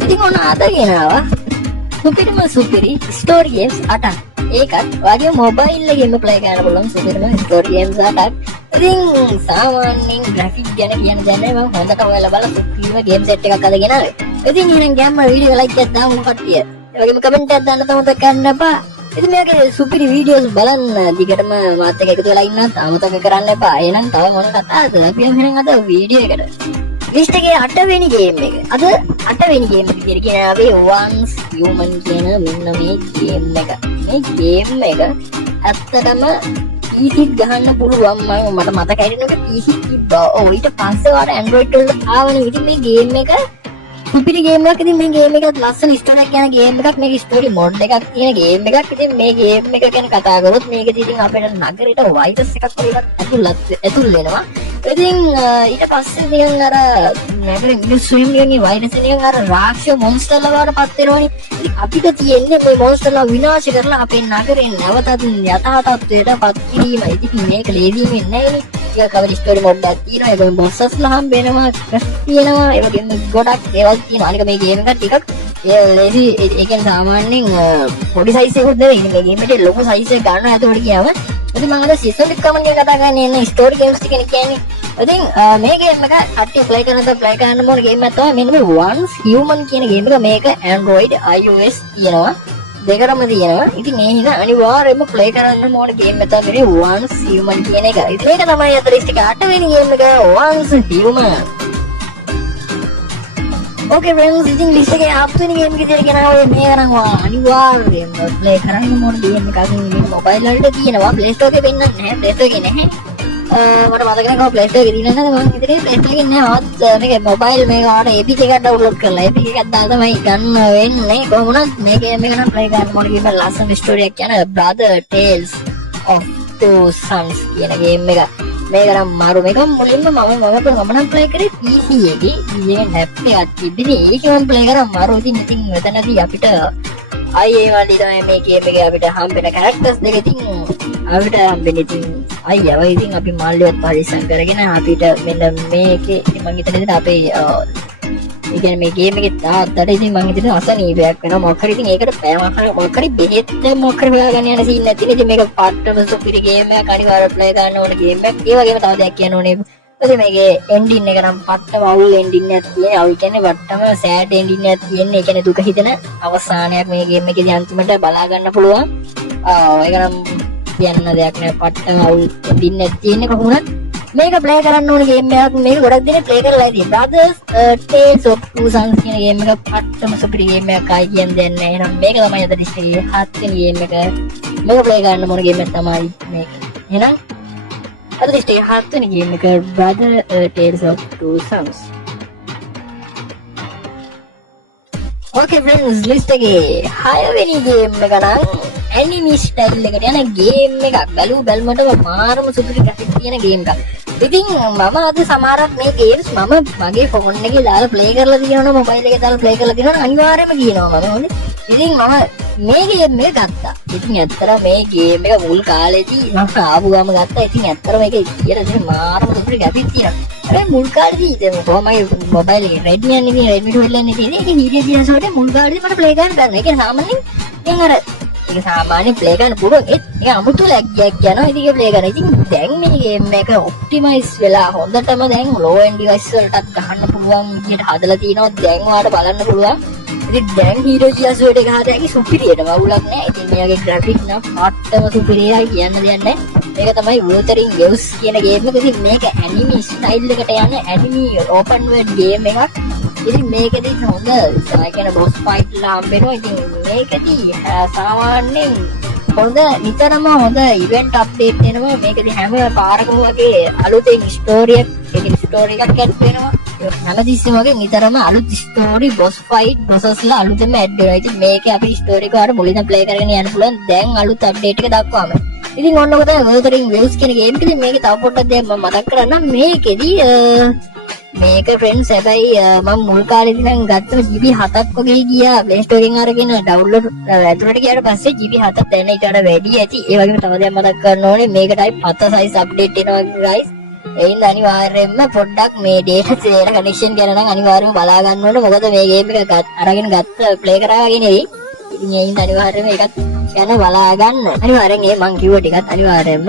ඉතින් ඔන්න අද ගෙනාවා සුපිරිම සුපිරි ස්ටෝරි ගේම්ස් 8ක්. ඒකත් වගේ මොබයිල් එකෙන්ම ප්ලේ කරන්න පුළුවන් සුපිරිම ස්ටෝරි ගේම්ස් 8ක්. ඉතින් සාමාන්‍යයෙන් ග්‍රැෆික් ගැන කියන දැනේ මම හොඳට ඔයාලා බලලා සුපිරිම ගේම් සෙට් එකක් අද ගෙනාවේ. ඉතින් එහෙනම් ගෑම්ම වීඩියෝ ලයික් එකක් දාමු කට්ටිය. ඒ වගේම කමෙන්ට් එකක් දාන්න තමයි මතක කරන්න එපා. ඉතින් මේකේ සුපිරි වීඩියෝස් බලන්න දිගටම මාත් එක්ක එකතු වෙලා ඉන්නත් අමතක කරන්න එපා. එහෙනම් තව මොන කතාවද? අපි එහෙනම් අද වීඩියෝ එකට. ලිස්ට් එකේ 8 වෙනි ගේම් එක. අද 8 වෙනි ගේම් එක කියන්නේ Once Human කියන මෙන්න මේ ගේම් එක. මේ ගේම් එක ඇත්තටම PC ගහන්න පුළුවන්. මට මතකයි නේද PC තිබ්බා. ඔව් ඊට පස්සේ වර Android වලට ආවනේ. ඉතින් මේ ගේම් එක සුපිරි ගේම් එකක්. ඉතින් මේ ගේම් එකත් ලස්සන ස්ටෝරියක් යන ගේම් එකක්. මේක ස්ටෝරි මොඩ් එකක් තියෙන ගේම් එකක්. ඉතින් මේ ගේම් එක ගැන කතා කරොත් මේකදී ඉතින් අපේ නගරයට වෛරස් එකක් වගේ ඇතුල් වෙනවා. ඉතින් ඊට පස්සේ නිකන් අර නගරේ මිනිස්සු එන්නේ වෛරස් එකෙන් අර රාක්ෂස මොන්ස්ටර්ලා වඩපත් වෙනවනේ. ඉතින් අපිට තියෙන්නේ මේ මොන්ස්ටර්ලා විනාශ කරලා අපේ නගරේ නැවතත් යථා තත්ත්වයට පත් කිරීම. ඉතින් මේක ලේසියෙන් වෙන්නේ නැහැ නේ. ඒක කවර ස්ටෝරි මොඩ් එකක් තියෙනවා. ඒ වගේම බොස්සස්ලා හම්බ වෙනවා, තියෙනවා. ඒ වගේම ගොඩක් ඒවා තියෙනවා. අනික මේ ගේම් එක ටිකක් ලේසි. ඒ කියන්නේ සාමාන්‍යයෙන් පොඩි සයිස් එකකුත් නෙවෙයි. මේ ගේම් එකේ ලොකු සයිස් එක ගන්නවා එතකොට කියව. ඉතින් මම අද සීසන් එක කමෙන්ට් එක කතා කරන්නේ එන්නේ ස්ටෝරි ගේම්ස් ටික කියන්නේ. ඉතින් මේ ගේම් එක කට්ටිය ප්ලේ කරන්න ඕන ගේම් එකක් තමයි මෙන්න මේ Once Human කියන ගේම් එක. මේක Android iOS තියෙනවා. දෙකම තියෙනවා. ඉතින් ඒ හින්දා අනිවාර්යයෙන්ම ප්ලේ කරන්න ඕන ගේම් එක තමයි Once Human කියන එක. ඉතින් මේක තමයි අද ලිස්ට් එකේ 8 වෙනි ගේම් එක Once Human. Okay friends, ඉතින් ලිස්ට් එකේ 8 වෙනි ගේම් එක විදිහට ගෙනාවා මේ කරනවා අනිවාර්යයෙන්ම ප්ලේ කරන්න ඕන ගේම් එකක්. මේ මොබයිල් වලට තියෙනවා. Play Store එකේ වෙන්නන්නේ නැහැ. Play Store එකේ නැහැ. මට මතක නැහැ කොහොම Play Store එකේ තියෙනවද මම ඉතින් Play Store එකේ නැහැ. මේක මොබයිල් මේක ආට APK එකක් ඩවුන්ලෝඩ් කරලා APK එකක් දාලා තමයි ගන්න වෙන්නේ. කොහොම වුණත් මේ ගේම් එක නම් ප්ලේ කරන්න ඕන ගේම් එක ලස්සන ස්ටෝරියක් යන Brother Tales of Two Sons කියන ගේම් එක. මේක නම් මාරු. මේක මුලින්ම මම නම් ප්ලේ කරේ PC එකේ. ඉතින් නැප් එකක් තිබ්බේ. ඒක මම ප්ලේ කරා මාරු. ඉතින් මෙතනදී අපිට අයියේ වලදී තමයි මේ ගේම් එකේ අපිට හම්බෙන කැරක්ටර්ස් දෙක. ඉතින් අපිට හම්බෙන්නේ ඉතින් අයියා ඉතින් අපි මාල්ලියවත් පරිස්සම් කරගෙන අපිට මෙන්න මේකේ මම හිතන්නේ අපේ ඒ කියන්නේ මේ ගේම් එකේ තාත්තට ඉතින් මම හිතන්නේ අසනීපයක් වෙනවා. මොකක් හරි ඉතින් ඒකට මොකක් හරි බෙහෙත් මොකක් හරි හොයාගන්න යන සීන් නැති නේ. ඉතින් මේක පාටම සුපිරි ගේම් එකක්. අනිවාර්යයෙන් ප්ලේ කරන්න ඕන ගේම් එකක්. ඒ වගේම තව දෙයක් කියන්න ඕනේ. ඉතින් මේකේ එන්ඩින් එක නම් පට්ටම අවුල් එන්ඩින් එකක් තියෙනවා. අවුල් කියන්නේ වට්ටම සෑඩ් එන්ඩින් එකක් තියෙන්නේ. ඒ කියන්නේ දුක හිතෙන අවසානයක් මේ ගේම් එකේදී අන්තිමට බලා ගන්න පුළුවන්. ඒක නම් කියන්න දෙයක් නෑ. පට්ටම අවුල් එන්ඩින් එකක් තියෙන්නේ. කොහොමද මේක ප්ලේ කරන්න ඕන ගේම් එකක්. මේක ගොඩක් දෙනෙක් ප්ලේ කරලා ඉතින් Brothers Tales of Two Sons කියන ගේම් එක පට්ටම සුපිරි ගේම් එකක්. ආයි කියන්නේ දෙයක් නෑ. එහෙනම් මේක තමයි අද ලිස්ට් එකේ 7 වෙනි ගේම් එක. මේක ප්ලේ කරන්න ඕන ගේම් එක තමයි මේක. එහෙනම් අද ලිස්ට් එකේ 7 වෙනි ගේම් එක Brother Tales of Two Sons. Okay friends, list එකේ 6 වෙනි ගේම් එක නම් anime style එකට යන ගේම් එකක්. බැලුමටම මාරම සුපිරි ග්‍රැෆික් තියෙන ගේම් එකක්. ඉතින් මම අද සමහරක් මේ ගේම්ස් මම මගේ ෆෝන් එකේ දාලා ප්ලේ කරලා තියෙනවා. මොබයිල් එකේ දාලා ප්ලේ කරලා තියෙනවා. අනිවාර්යයෙන්ම කියනවා මම ඕනේ. ඉතින් මම මේ ගේම් එක ගත්තා. ඉතින් ඇත්තට මේ ගේම් එක මුල් කාලේදී මම ආපු ගාම ගත්තා. ඉතින් ඇත්තට මේක කියලා තියෙන මාරම සුපිරි ග්‍රැෆික් තියෙනවා. අර මුල් කාලේදී දැන් කොහමයි මොබයිල් එකේ Redmi යන්නේ ඉතින් Redmi 12 යන්නේ ඉතින් ඒක හීරිය දිනසෝට මුල් කාලේදී මට ප්ලේ කරන්න බැහැ. ඒක සාමාන්‍යයෙන් දැන් අර ඒක සාමාන්‍ය ප්ලේ කරන්න පුළුවන්. ඒක අමුතු ලැග් එකක් යනවා. ඉතින් ඒක ප්ලේ කරන. ඉතින් දැන් මේ ගේම් එක ඔප්ටිමයිස් වෙලා හොඳටම දැන් low end device වලටත් ගහන්න පුළුවන් විදිහට හදලා තිනවා. දැන් ඔයාලට බලන්න පුළුවන්. ඉතින් දැන් හීරෝ ජියාසුවට ගහට ඇකි සුපිරියට වවුලක් නෑ. ඉතින් මෙයාගේ ග්‍රැෆික් නම් පාටම සුපිරියයි කියන්න දෙයක් නෑ. මේක තමයි Wuthering Waves කියන ගේම් එක. ඉතින් මේක ඇනිමි ස්ටයිල් එකට යන ඇනිමි ඕපන් වර්ල්ඩ් ගේම් එකක්. ඉතින් මේකදී හොඳ කියන බොස් ෆයිට් ලා හම්බෙනවා. ඉතින් මේකදී සාමාන්‍යයෙන් හොඳ නිතරම හොඳ ඉවෙන්ට් අප්ඩේට් එනවා. මේකදී හැම පාරකම වගේ අලුතෙන් ස්ටෝරියක් එකක් ඇඩ් වෙනවා. හැමතිස්සෙම වගේ නිතරම අලුත් ස්ටෝරි බොස් ෆයිට් බොසස්ලා අලුතෙන්ම ඇඩ් වෙනවා. ඉතින් මේකේ අපි ස්ටෝරි එක වල මුලින්ම ප්ලේ කරගෙන යන්න පුළුවන්. දැන් අලුත් අප්ඩේට් එක දක්වාම. ඉතින් ඔන්න ඔක තමයි Wuthering Waves කියන ගේම් එකේ. මේකේ තව පොඩ්ඩක් දෙයක් මම මතක් කරන්නම්. මේකෙදී මේක ෆ්‍රෙන්ඩ්ස් හැබැයි මම මුල් කාලේදී නම් ගත්තම GB 7ක් වගේ ගියා Play Store එකෙන් අරගෙන ඩවුන්ලෝඩ් ඇතුළට ගියාට පස්සේ GB 7ක් දැන් ඊට වඩා වැඩි ඇති. ඒ වගේම තව දෙයක් මතක් කරන්න ඕනේ මේකටයි 7 size update එනවා guys. එයින් අනිවාර්යයෙන්ම පොඩ්ඩක් මේ data connection ගැන නම් අනිවාර්යයෙන්ම බලා ගන්න ඕනේ. මොකද මේ game එක අරගෙන ගත්ත play කරාගෙන නෙවෙයි. ඉතින් එයින් අනිවාර්යයෙන්ම ඒකත් ගැන බලා ගන්න. අනිවාර්යෙන් මේ මං කිව්ව ටිකත් අනිවාර්යයෙන්ම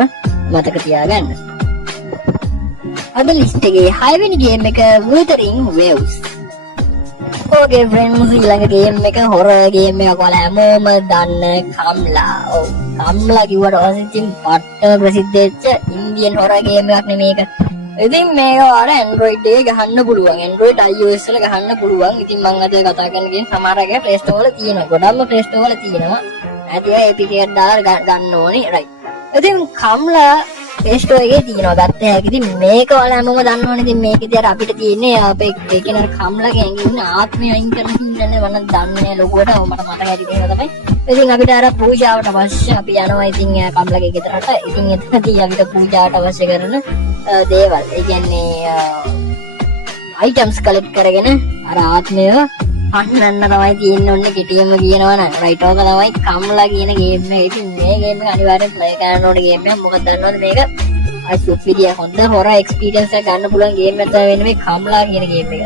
මතක තියාගන්න. අද ලිස්ට් එකේ 6 වෙනි game එක Wuthering Waves. Okay friends, ඊළඟ game එක horror game එකක් වල හැමෝම දන්න කම්ලා. ඔව් කම්ලා කිව්වට පස්සේ ඉතින් පට්ට ප්‍රසිද්ධ වෙච්ච ඉන්දියන් horror game එකක් නේ මේක. ඉතින් මේක වල Android එකේ ගහන්න පුළුවන්. Android iOS වල ගහන්න පුළුවන්. ඉතින් මම අද කතා කරන game සමහර අය Play Store වල තියෙනවා. ගොඩක්ම Play Store වල තියෙනවා. නැති අය APK එකක් දාලා ගන්න ඕනේ. right. ඉතින් කම්ලා Play Store එකේ තියෙනවා ගත්ත හැකි. ඉතින් මේක වල හැමෝම දන්නවනේ. ඉතින් මේකේදී අර අපිට තියෙන්නේ අපේ ඒ කියන්නේ කම්ලාගේ ඇඟේ ඉන්න ආත්මය අයින් කරන හින්දානේ මම දන්නේ ලොකුවට මට මතක ඇති දේම තමයි. ඉතින් අපිට අර පූජාවට අවශ්‍ය අපි යනවා ඉතින් කම්ලාගේ ගෙදරට. ඉතින් එතනදී අපිට පූජාවට අවශ්‍ය කරන දේවල්. ඒ කියන්නේ items collect කරගෙන අර ආත්මය පන්නන්න තමයි තියෙන්න ඕනේ කෙටියෙන්ම කියනවා නම්. right ඔක තමයි කම්ලා කියන game එක. ඉතින් මේ game එක අනිවාර්යෙන් play කරන්න ඕනේ game එකක්. මොකද දන්නවද මේක අයිසුපිරිය හොඳ horror experience එකක් ගන්න පුළුවන් game එකක් තමයි වෙන්නේ මේ කම්ලා කියන game එක.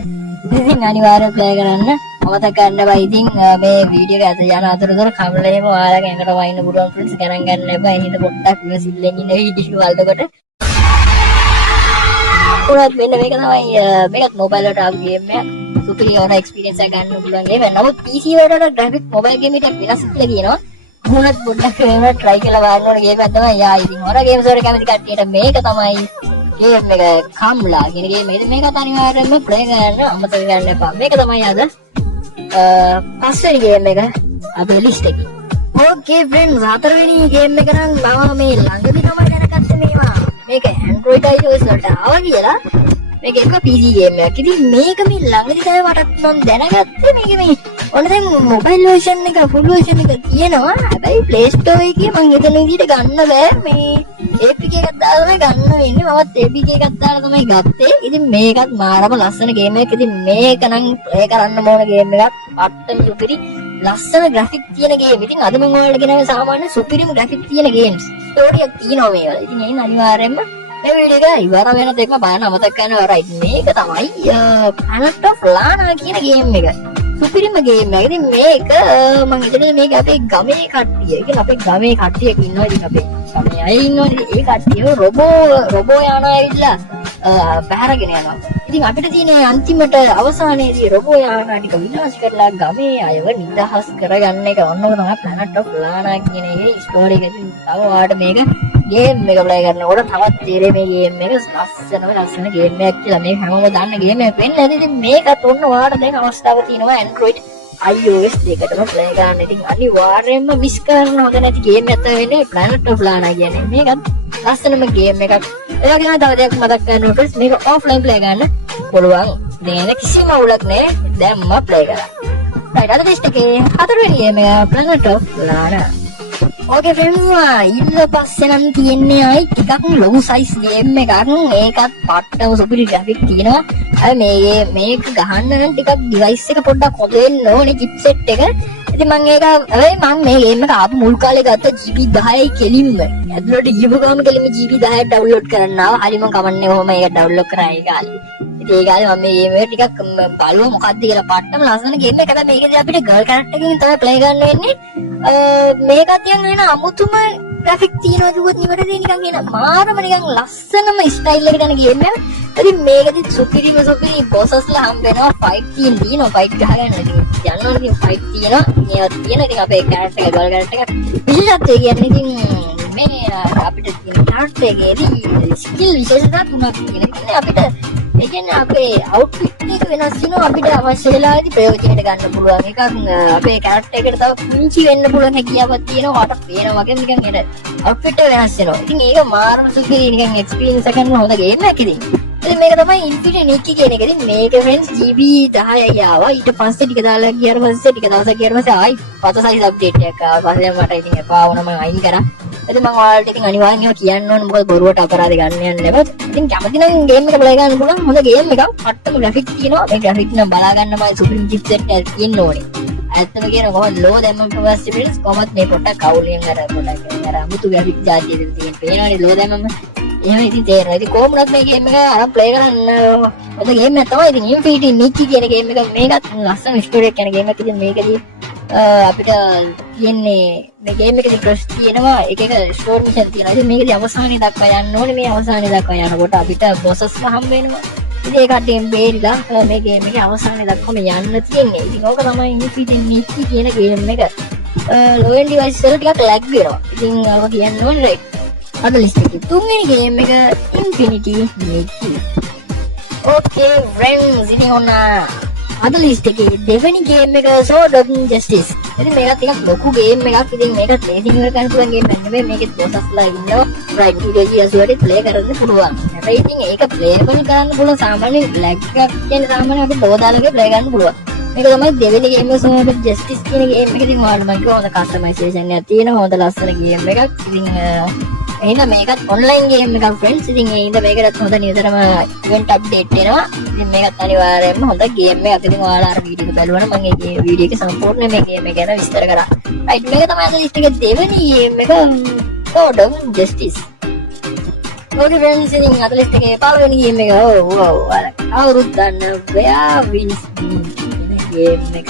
ඉතින් අනිවාර්යෙන් play කරන්න. මතක ගන්න බෑ. ඉතින් මේ වීඩියෝ එක ඇත යන අතරතුර කම්ලේම ඔයාලගේ ඇඟට වයින්න පුළුවන් friends ගණන් ගන්න එපා. එහෙනම් පොඩ්ඩක් ඉවසිල්ලෙන් ඉන්න වීඩියෝ වලකට. උනත් මෙන්න මේක තමයි මේකත් mobile වලට ආපු game එකක්. superior experience එක ගන්න පුළුවන් game. නමුත් PC වලට graphic mobile game එකක් වෙනස් කියලා කියනවා. මොනවත් පොඩ්ඩක් ඒවා try කරලා බලන්න ඕන game එකක් තමයි. යා ඉතින් horror games වලට කැමති කට්ටියට මේක තමයි game එක කම්ලා කියන game එක. මේකත් අනිවාර්යයෙන්ම play කරන්න අමතක කරන්න එපා. මේක තමයි අද පස්වෙනි game එක අපේ list එකේ. Okay friends, හතරවෙනි game එක නම් මම මේ ළඟදී තමයි දැනගත්තේ මේවා. මේක Android iOS වලට ආවා කියලා. මේක එක PC game එකක්. ඉතින් මේක මේ ළඟදී තමයි මට නම් දැනගත්තේ මේක මේ ඔන්න දැන් mobile version එක full version එක තියෙනවා. හැබැයි Play Store එකේ මම හිතන විදිහට ගන්න බෑ. මේ APK එකක් දාලා ගන්න වෙන්නේ. මමත් APK එකක් දාලා තමයි ගත්තේ. ඉතින් මේකත් මාරම ලස්සන game එකක්. ඉතින් මේක නම් play කරන්න ඕන game එකක්. අට්ටම සුපිරි ලස්සන graphic තියෙන game. ඉතින් අද මම ඔයාලට කියනවා සාමාන්‍ය සුපිරිම graphic තියෙන games. story එකක් තියෙනවා මේවල. ඉතින් එහෙනම් අනිවාර්යයෙන්ම මේ වීඩියෝ එක ඉවර වෙන තෙක්ම බලන්න අමතක කරනවා. right. මේක තමයි Planet of Lana කියන game එක. සුපිරිම game එක. ඉතින් මේක මම හිතන්නේ මේක අපේ ගමේ කට්ටිය. ඒ කියන්නේ අපේ ගමේ කට්ටියක් ඉන්නවා. ඉතින් අපේ ගමේ අය ඉන්නවා. ඒ කට්ටිය රොබෝ යානා ඇවිල්ලා බහැරගෙන යනවා. ඉතින් අපිට තියෙන අන්තිමට අවසානයේදී රොබෝ යානා ටික විනාශ කරලා ගමේ අයව නිදහස් කරගන්න එක ඔන්නෝක තමයි Planet of Lana කියන එකේ ස්ටෝරි එක. ඉතින් තව ඔයාලට මේක ගේම් එක ප්ලේ කරනකොට තවත් තේරෙයි මේ ගේම් එක ලස්සන ගේම් එකක් කියලා. මේක හැමෝම දන්න ගේම් එකක් වෙන්නේ. ඉතින් මේකත් ඔන්න ඔයාලට දැන් අවස්ථාව තියෙනවා Android iOS දෙකටම ප්ලේ කරන්න. ඉතින් අනිවාර්යයෙන්ම මිස් කරන්න හොඳ නැති ගේම් එකක් තමයි වෙන්නේ Planet of Lana කියන්නේ. මේකත් ලස්සනම ගේම් එකක්. ඒ වගේම තව දෙයක් මතක් කරනකොට මේක offline ප්ලේ කරන්න පුළුවන්. දෙන කිසිම අවුලක් නැහැ. දැන්ම ප්ලේ කරා. right අද ටෙස්ට් එකේ හතරවෙනි ගේම් එක Planet of Lana. Okay friends, ඊට පස්සේ නම් තියන්නේ ආයි ටිකක් ලොකු size game එකක්. මේකත් පට්ටම සුපිරි graphic තියෙනවා. මේක ගහන්න නම් ටිකක් device එක පොඩ්ඩක් හොද වෙන්න ඕනේ chipset එක. ඉතින් මම ඒක මම මේ game එක ආපු මුල් කාලේ ගත්ත GB 10යි කෙලින්ම. ඇතුළට ගිහපු ගමන් කෙලින්ම GB 10ක් download කරන්න ආවා. හරිම කමන්නේ කොහොම ඒක download කරා ඒ කාලේ. ඉතින් ඒ කාලේ මම මේ game එක ටිකක් බලුවා මොකක්ද කියලා. පට්ටම ලස්සන game එකක්. හැබැයි මේකදී අපිට girl character එකකින් තමයි play ගන්න වෙන්නේ. මේකත් යන අමුතුම graphic තියෙනවා කිව්වොත් නිවැරදි නිකන් එන මාරම නිකන් ලස්සනම style එකකට යන game එකක්. ඉතින් මේකදී සුපිරිම bosses-ලා හම්බ වෙනවා. fight තියෙනවා. fight ගහගන්න. ඉතින් යන්න ඕනේ. ඉතින් fight තියෙනවා. මේවා තියෙන. ඉතින් අපේ character එක girl character එක විශේෂත්වය කියන්නේ ඉතින් මේ අපිට තියෙන character එකේදී skill විශේෂතා තුනක් තියෙනවා. අපිට ඒ කියන්නේ අපේ outfit එක වෙනස් වෙනවා. අපිට අවශ්‍ය වෙලාවදී ප්‍රයෝජනයට ගන්න පුළුවන් එකක්. අපේ character එකට තව කුංචි වෙන්න පුළුවන් හැකියාවක් තියෙනවා. වට පේනවා වගේ නිකන් එන outfit එක වෙනස් වෙනවා. ඉතින් ඒක මාරම සුපිරි නිකන් experience එකක් හොඳ game එකක් ඉතින්. ඉතින් මේක තමයි Infinity Nikki කියන එක. ඉතින් මේක friends GB 10යි ආවා. ඊට පස්සේ ටික දාලා ගියාට පස්සේ ටික දවසක් ගියාට පස්සේ ආයි පත size update එකක් ආවා. පස්සේ මට ඉතින් එපා වුණා මම අයින් කරා. ඉතින් මම ඔයාලට ඉතින් අනිවාර්යයෙන්ම කියන්න ඕනේ මොකද බොරුවට අපරාධ ගන්න යන්න එපා. ඉතින් කැමති නම් game එක play කරන්න පුළුවන්. හොඳ game එකක්. පට්ටම graphic තියෙනවා. මේ graphic නම් බලා ගන්න මම සුපිරිම chipset එකක් තියෙන්න ඕනේ. ඇත්තම කියන කොහොමද ලෝ දැම්මම පස්සේ ෆ්‍රෙන්ඩ්ස් කොහොමද මේ පොට්ටක් කවුලියෙන් අර පොට්ටක් අර අමුතු ග්‍රැෆික් ජාතිය තියෙන පේනවනේ ලෝ දැම්මම එහෙම ඉතින් තේරෙනවා. ඉතින් කොහොමවත් මේ ගේම් එක අරන් ප්ලේ කරන්න හොඳ ගේම් එකක් තමයි. ඉතින් Infinity Nichi කියන ගේම් එක මේකත් ලස්සන ස්ටෝරි එකක් යන ගේම් එකක්. ඉතින් මේකදී අපිට තියෙන්නේ මේ ගේම් එකේ ක්‍රොස් තියෙනවා එක එක ස්ටෝරි මිෂන් තියෙනවා. ඉතින් මේකදී අවසානයේ දක්වා යන්න ඕනේ. මේ අවසානයේ දක්වා යනකොට අපිට බොසස්ලා හම්බ වෙනවා. ඉතින් ඒ කට්ටියෙන් බේරිලා මේ ගේම් එකේ අවසානයේ දක්වාම යන්න තියෙන්නේ. ඉතින් ඕක තමයි Infinity Nichi කියන ගේම් එක. low end device වල ටිකක් lag වෙනවා. ඉතින් ඔක කියන්න ඕනේ right. අද ලිස්ට් එකේ තුන්වෙනි ගේම් එක Infinity Nichi. Okay friends, ඉතින් ඔන්න අද ලිස්ට් එකේ දෙවෙනි ගේම් එක Sword of Justice. ඉතින් මේකත් ටිකක් ලොකු ගේම් එකක්. ඉතින් මේකත් ලේසියෙන් ඉවර කරන්න පුළුවන් ගේම් එකක් නෙමෙයි. මේකෙත් බොසස්ලා ඉන්නවා. right video GS play කරන්න පුළුවන්. හැබැයි ඉතින් ඒක playable කරන්න පුළුවන් සාමාන්‍ය lag එකක් කියන සාමාන්‍ය අපි ලෝ දාලාගේ play කරන්න පුළුවන්. මේක තමයි දෙවෙනි ගේම් එක Sword of Justice කියන ගේම් එක. ඉතින් ඔයාලට මම කිව්වා හොඳ customization එකක් තියෙනවා. හොඳ ලස්සන ගේම් එකක්. ඉතින් එහෙනම් මේකත් ඔන්ලයින් ගේම් එකක් ෆ්‍රෙන්ඩ්ස්. ඉතින් ඒ ඉඳ මේකටත් හොඳ නිතරම ඉවෙන්ට් අප්ඩේට් එනවා. ඉතින් මේකත් අනිවාර්යයෙන්ම හොඳ ගේම් එකක්. ඉතින් ඔයාලා අර වීඩියෝ එක බලුවනම් මම ඒ වීඩියෝ එක සම්පූර්ණ මේ ගේම් එක ගැන විස්තර කරා. රයිට් මේක තමයි අද ලිස්ට් එකේ දෙවෙනි ගේම් එක Sword of Justice. Okay friends, ඉතින් අද ලිස්ට් එකේ පළවෙනි ගේම් එක කවුරුත් දන්න Where Wins කියන ගේම් එක.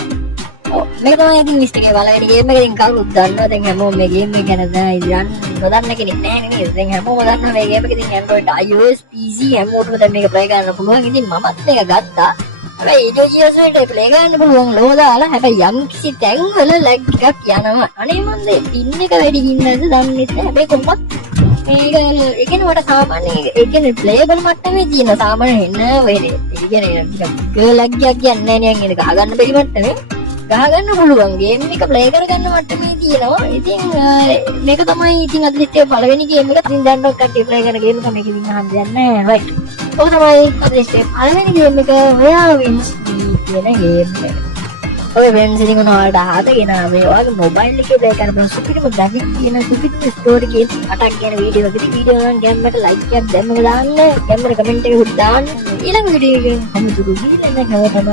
මේක තමයි ඉතින් ලිස්ට් එකේ පළවෙනි ගේම් එක. ඉතින් කවුරුත් දන්නවා. දැන් හැමෝම මේ ගේම් එක ගැන දැන් නොදන්න කෙනෙක් නැහැ නේද? දැන් හැමෝම දන්නවා මේ ගේම් එක. ඉතින් Android, iOS, PC හැමෝටම දැන් මේක ප්ලේ කරන්න පුළුවන්. ඉතින් මමත් මේක ගත්තා. හැබැයි ඉඩෝජියස් වලට ප්ලේ කරන්න පුළුවන් ලෝ දාලා. හැබැයි යම් කිසි තැන්වල ලැග් ටිකක් යනවා. අනේ මන්ද පින් එක වැඩි ගින්නද දන්නේ නැහැ. හැබැයි කොහොමත් මේක ඒ කියන්නේ මට සාමාන්‍ය ඒ කියන්නේ ප්ලේබල් මට්ටමේ තියෙන සාමාන්‍ය එන්න වෙන්නේ. ඒ කියන්නේ ටිකක් ලැග් එකක් කියන්නේ නැහැ නේද? ගහගන්න බැරි මට්ටමේ ගහගන්න පුළුවන් ගේම් එක ප්ලේ කරගන්න මට්ටමේ තියෙනවා. ඉතින් මේක තමයි ඉතින් අද ලිස්ට් එකේ පළවෙනි ගේම් එක. ඉතින් දැන් ඔක්කට ප්ලේ කරන ගේම් එක මේක ඉතින් අහන්න දෙයක් නැහැ. රයිට්. ඔක තමයි අද ලිස්ට් එකේ පළවෙනි ගේම් එක Where Wins කියන ගේම් එක. ඔය වෙන්ස් ඉතින් ඔයාලට අහතගෙන මේ ඔයාගේ මොබයිල් එකේ ප්ලේ කරන පුළුවන් සුපිරිම ග්‍රැෆික් තියෙන සුපිරිම ස්ටෝරි ගේම් 8ක් ගැන වීඩියෝ එකක්. වීඩියෝ නම් ගේම් එකට ලයික් එකක් දැම්මම දාන්න. ගේම් එකට කමෙන්ට් එකක් දාන්න. ඊළඟ වීඩියෝ එකෙන් හමුදුරු ගිහින් එන්න හැමෝටම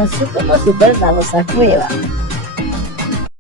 සුපර් දවසක් වේවා.